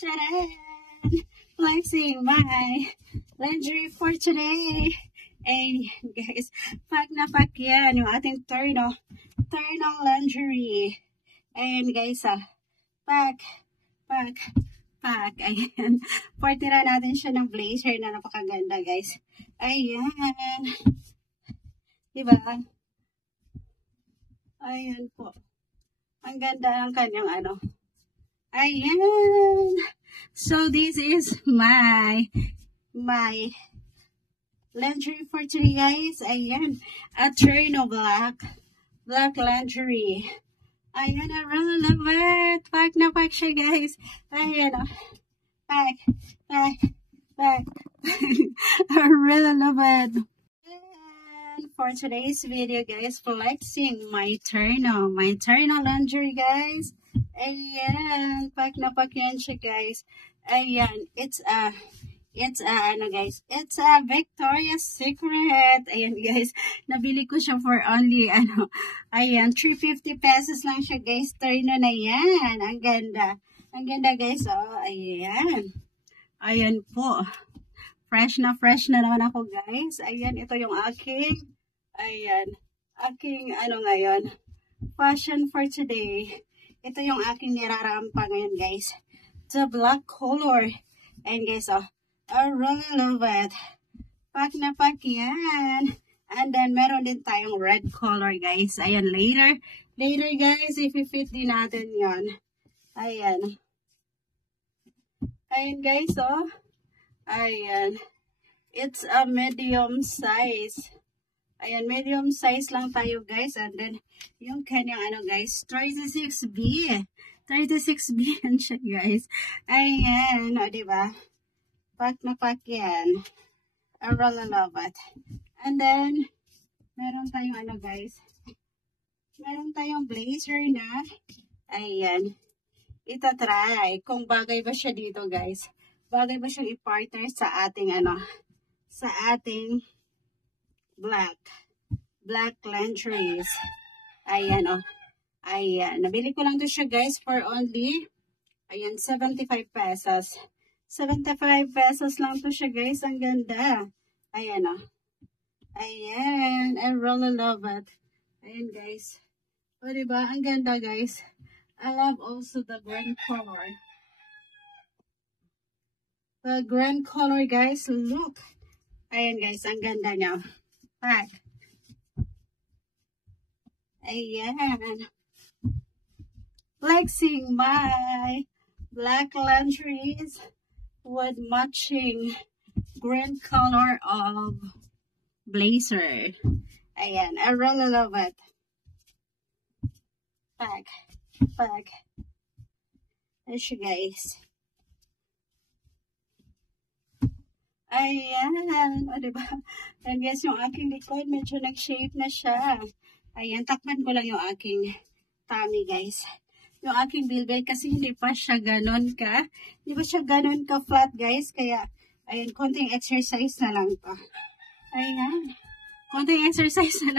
Charan! Flexing my lingerie for today. Hey guys, pack na pack yan yung ating turn on lingerie. Ayan guys, pack. Ayan. Partira natin siya ng blazer na napakaganda guys. Ayan. Diba? Ayan po. Ang ganda ng kanyang Ayan. So this is my lingerie for today guys. Ayan. A Trino black lingerie. Ayan, I really love it. Pack na pack siya guys. Ayan. Pack. I really love it. And for today's video guys, flexing my Trino lingerie guys. Ayan, pack na pack yan siya guys. Ayan, it's a Victoria's Secret. Ayan guys, nabili ko siya for only ayan, 350 pesos lang siya guys. Turno na yan. Ang ganda guys. Oh, ayan po. Fresh na naman ako guys. Ayan, ito yung aking ngayon, fashion for today. Ito yung aking nirarampa ngayon guys. The black color. And guys, I really love it. Pack na pack yan. And then meron din tayong red color guys. Ayan, later guys, if-fit din natin yon. Ayan guys, ayan. It's a medium size. Ayan, medium size lang tayo guys. And then, yung kanyang guys, 36B. 36B yan siya guys. Ayan, diba? Pack na pack yan. I really love it. And then, meron tayong guys. Meron tayong blazer na. Ayan. Itatry kung bagay ba siya dito guys. Bagay ba siyang i-partner sa ating sa ating black lingeries. Ayan Ayan. Nabili ko lang to siya guys for only 75 pesos. 75 pesos lang to siya guys. Ang ganda. Ayan Ayan. I really love it. Ayan guys. O diba? Ang ganda guys. I love also the green color. The green color guys. Look. Ayan guys. Ang ganda niya. Pack. Ayan. Flexing my black lingeries with matching green color of blazer. Ayan, I really love it. Pack. Ayan siya guys. Ayan, o diba? Ayan guys, yung aking likod medyo nag-shape na siya. Ayan, takpan ko lang yung aking tummy guys. Yung aking bilbil kasi hindi pa siya ganon ka flat guys. Kaya, ayan, konting exercise na lang to. Ayan, konting exercise na lang.